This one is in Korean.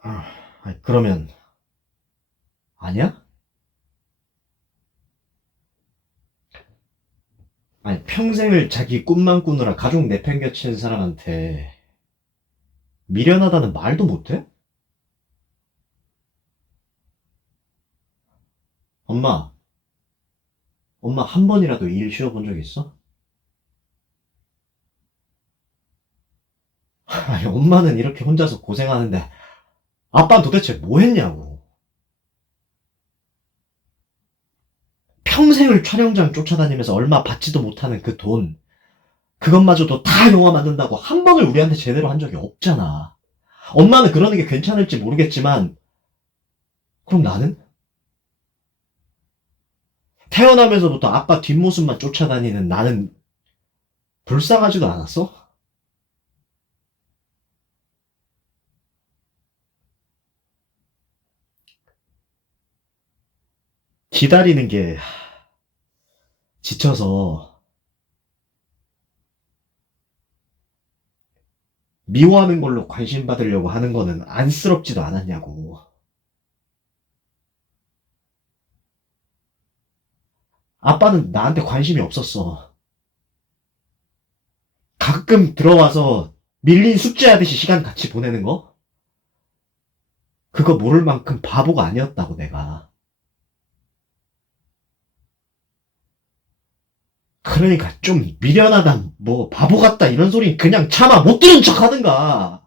아, 그러면 아니야? 아니 평생을 자기 꿈만 꾸느라 가족 내팽겨치는 사람한테 미련하다는 말도 못해? 엄마, 엄마 한 번이라도 일 쉬어본 적 있어? 아니, 엄마는 이렇게 혼자서 고생하는데 아빠는 도대체 뭐 했냐고. 평생을 촬영장 쫓아다니면서 얼마 받지도 못하는 그 돈, 그것마저도 다 영화 만든다고 한 번을 우리한테 제대로 한 적이 없잖아. 엄마는 그러는 게 괜찮을지 모르겠지만, 그럼 나는? 태어나면서부터 아빠 뒷모습만 쫓아다니는 나는 불쌍하지도 않았어? 기다리는 게 지쳐서 미워하는 걸로 관심 받으려고 하는 거는 안쓰럽지도 않았냐고. 아빠는 나한테 관심이 없었어. 가끔 들어와서 밀린 숙제하듯이 시간 같이 보내는 거? 그거 모를 만큼 바보가 아니었다고 내가. 그러니까 좀 미련하다, 뭐 바보 같다 이런 소리 그냥 차마 못 들은 척 하든가.